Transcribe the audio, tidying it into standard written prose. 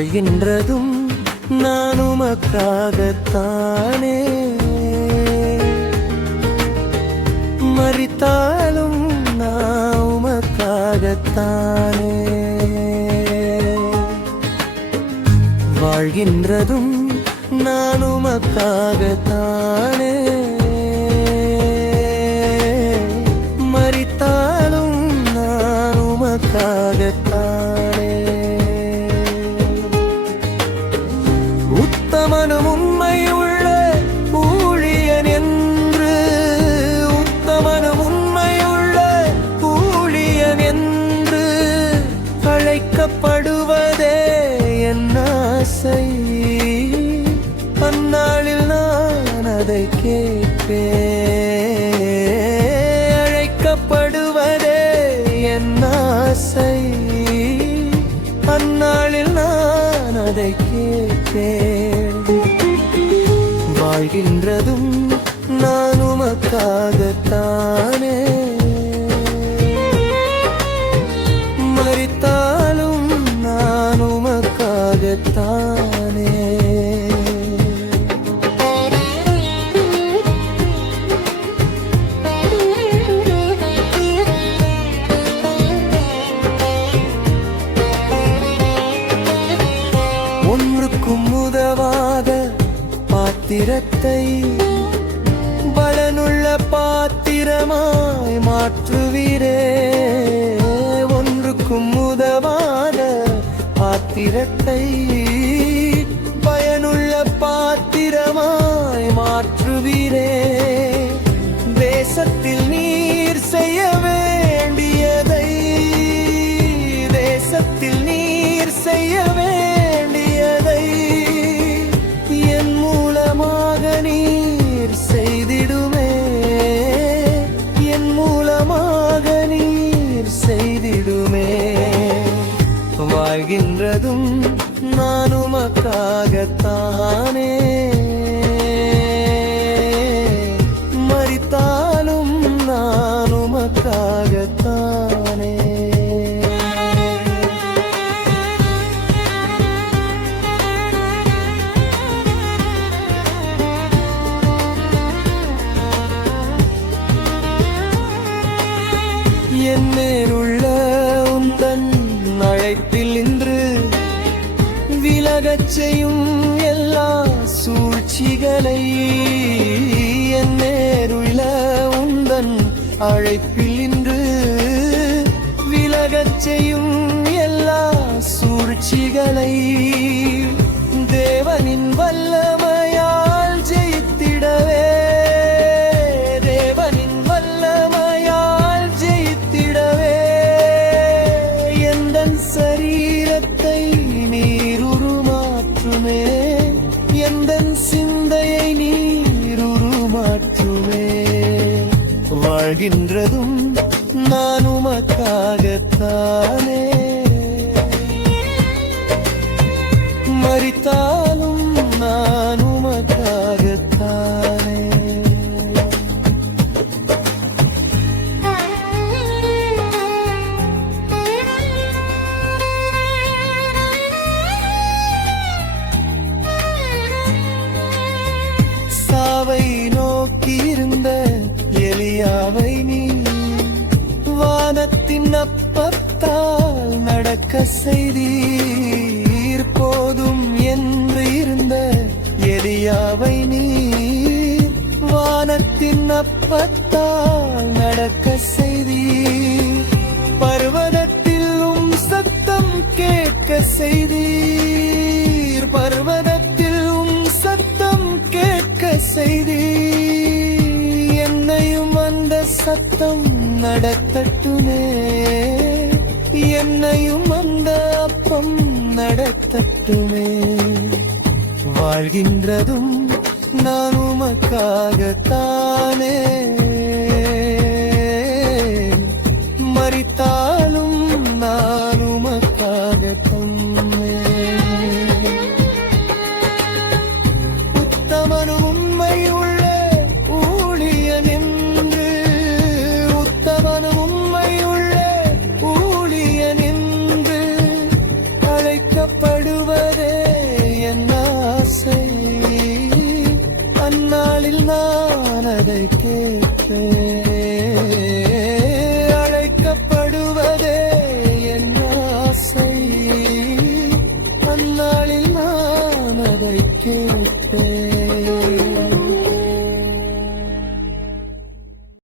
வாழ்கின்றதும் நான் உமக்காகத்தானே, மரித்தாலும் நான் உமக்காகத்தானே. வாழ்கின்றதும் நான் உமக்காகத்தானே, மரித்தாலும் நான் உமக்காகத்தானே. உத்தமனும் உண்மையுள்ள ஊழியன் என்று, உத்தமனும் உண்மையுள்ள ஊழியன் என்று அழைக்கப்படுவதே என் ஆசை. அந்நாளில் நான் அதை கேட்பேன். அழைக்கப்படுவதே என் ஆசை. அந்நாளில் நான் அதை கேட்பேன். வாழ்கின்றதும் நான் உமக்காகத்தானே, மரித்தாலும் நான் உமக்காகத்தானே. ஒன்றுக்கும் உதவாத பாத்திரத்தை பலனுள்ள பாத்திரமாய் மாற்றுவீரே. ஒன்றுக்கும் உதவாத பாத்திரத்தை பயனுள்ள பாத்திரமாய் மாற்றுவீரே. தேசத்தில் நீர் செய்ய வேண்டியதை, தேசத்தில் நீர் செய்ய வேண்டியதை என் மூலமாக நீர் செய்திடுமே. என் மூலமாக நீர் செய்திடுமே. வாழ்கின்றதும் நான் உமக்காகத்தானே, மரித்தாலும் நான் உமக்காகத்தானே. என் மேலுள்ள உந்தன் அழைப்பில் இன்று விலகச் செய்யும் எல்லா சூழ்ச்சிகளை. என் மேலுள்ள உந்தன் அழைப்பில் இன்று விலகச் செய்யும் எல்லா சூழ்ச்சிகளை. தேவனின் வல்லமையால் ஜெயித்திடவே, தேவனின் வல்லமையால் ஜெயித்திடவே எந்தன் சரீரத்தை நீர் உருமாற்றுமே. எந்தன் சிந்தையை நீர் உருமாற்றுமே. வாழ்கின்றதும் நான் உமக்காகத்தானே, மரித்தாலும் நான் உமக்காகத்தானே. சாவை நோக்கியிருந்த எலியாவை நீ வானத்தின் அப்பத்தால் நடக்க செய்தீர். போதும் என்று இருந்த எலியாவை நீ வானத்தின் அப்பத்தால் நடக்க செய்தீர். பர்வதத்திலும் சத்தம் கேட்க செய்தீர். பர்வதத்திலும் சத்தம் கேட்க செய்தீர். என்னையும் அந்த சத்தம் நடத்தட்டுமே. என்னையும் அந்த அப்பம் நடத்தட்டுமே. வாழ்கின்றதும் நான் உமக்காகத்தானே, மரித்தாலும் நான் உமக்காகத்தானே. உத்தமனும் உண்மையுள்ள ஊழியன் என்று, உத்தமனும் உண்மையுள்ள ஊழியன் என்று அழைக்கப்படுவது சொல்வதை கேட்பேன்.